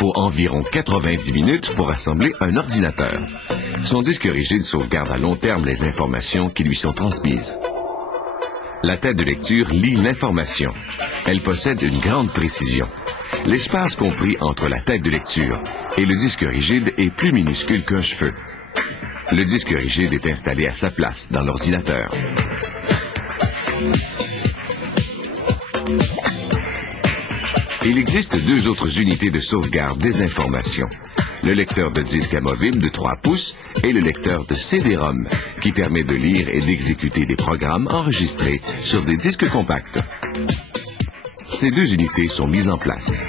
faut environ 90 minutes pour assembler un ordinateur. Son disque rigide sauvegarde à long terme les informations qui lui sont transmises. La tête de lecture lit l'information. Elle possède une grande précision. L'espace compris entre la tête de lecture et le disque rigide est plus minuscule qu'un cheveu. Le disque rigide est installé à sa place dans l'ordinateur. Il existe deux autres unités de sauvegarde des informations. Le lecteur de disque amovible de 3 pouces et le lecteur de CD-ROM, qui permet de lire et d'exécuter des programmes enregistrés sur des disques compacts. Ces deux unités sont mises en place.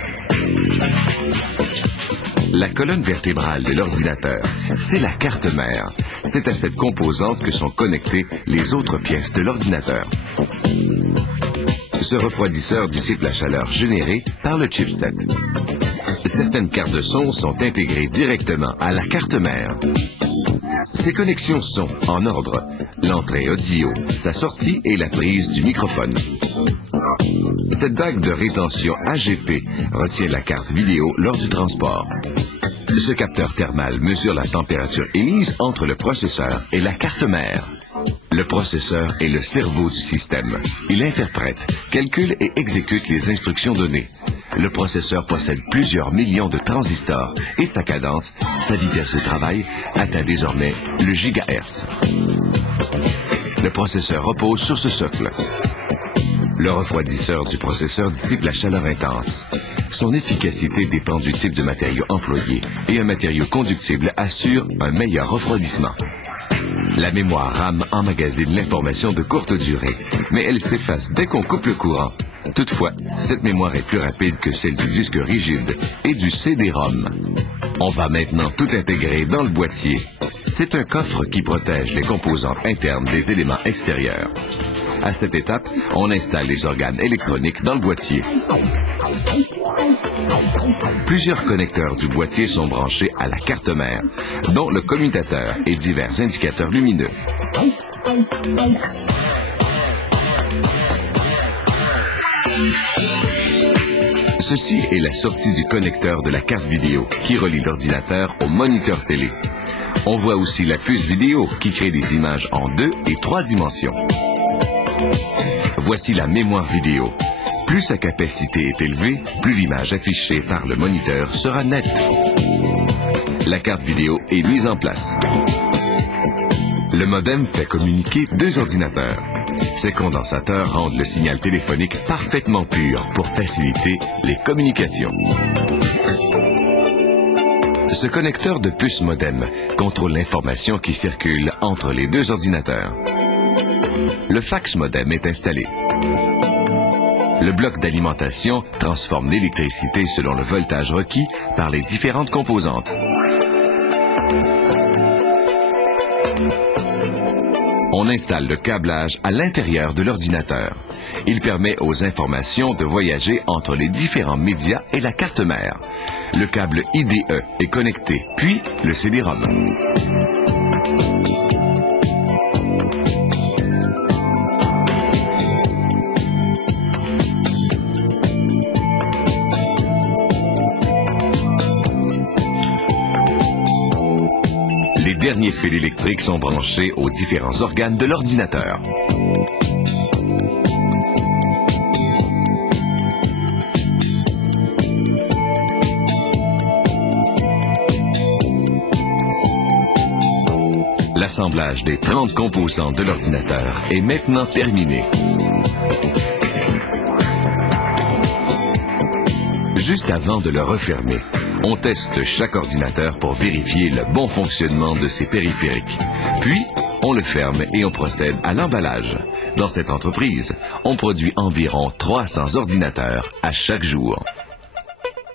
La colonne vertébrale de l'ordinateur, c'est la carte mère. C'est à cette composante que sont connectées les autres pièces de l'ordinateur. Ce refroidisseur dissipe la chaleur générée par le chipset. Certaines cartes de son sont intégrées directement à la carte mère. Ces connexions sont en ordre: l'entrée audio, sa sortie et la prise du microphone. Cette bague de rétention AGP retient la carte vidéo lors du transport. Ce capteur thermal mesure la température émise entre le processeur et la carte mère. Le processeur est le cerveau du système. Il interprète, calcule et exécute les instructions données. Le processeur possède plusieurs millions de transistors et sa cadence, sa vitesse de travail, atteint désormais le gigahertz. Le processeur repose sur ce socle. Le refroidisseur du processeur dissipe la chaleur intense. Son efficacité dépend du type de matériau employé et un matériau conductible assure un meilleur refroidissement. La mémoire RAM emmagasine l'information de courte durée, mais elle s'efface dès qu'on coupe le courant. Toutefois, cette mémoire est plus rapide que celle du disque rigide et du CD-ROM. On va maintenant tout intégrer dans le boîtier. C'est un coffre qui protège les composantes internes des éléments extérieurs. À cette étape, on installe les organes électroniques dans le boîtier. Plusieurs connecteurs du boîtier sont branchés à la carte mère, dont le commutateur et divers indicateurs lumineux. Ceci est la sortie du connecteur de la carte vidéo qui relie l'ordinateur au moniteur télé. On voit aussi la puce vidéo qui crée des images en 2 et 3 dimensions. Voici la mémoire vidéo. Plus sa capacité est élevée, plus l'image affichée par le moniteur sera nette. La carte vidéo est mise en place. Le modem fait communiquer deux ordinateurs. Ces condensateurs rendent le signal téléphonique parfaitement pur pour faciliter les communications. Ce connecteur de puce modem contrôle l'information qui circule entre les deux ordinateurs. Le fax modem est installé. Le bloc d'alimentation transforme l'électricité selon le voltage requis par les différentes composantes. On installe le câblage à l'intérieur de l'ordinateur. Il permet aux informations de voyager entre les différents médias et la carte mère. Le câble IDE est connecté, puis le CD-ROM. Les derniers fils électriques sont branchés aux différents organes de l'ordinateur. L'assemblage des 30 composants de l'ordinateur est maintenant terminé. Juste avant de le refermer, on teste chaque ordinateur pour vérifier le bon fonctionnement de ses périphériques. Puis, on le ferme et on procède à l'emballage. Dans cette entreprise, on produit environ 300 ordinateurs à chaque jour.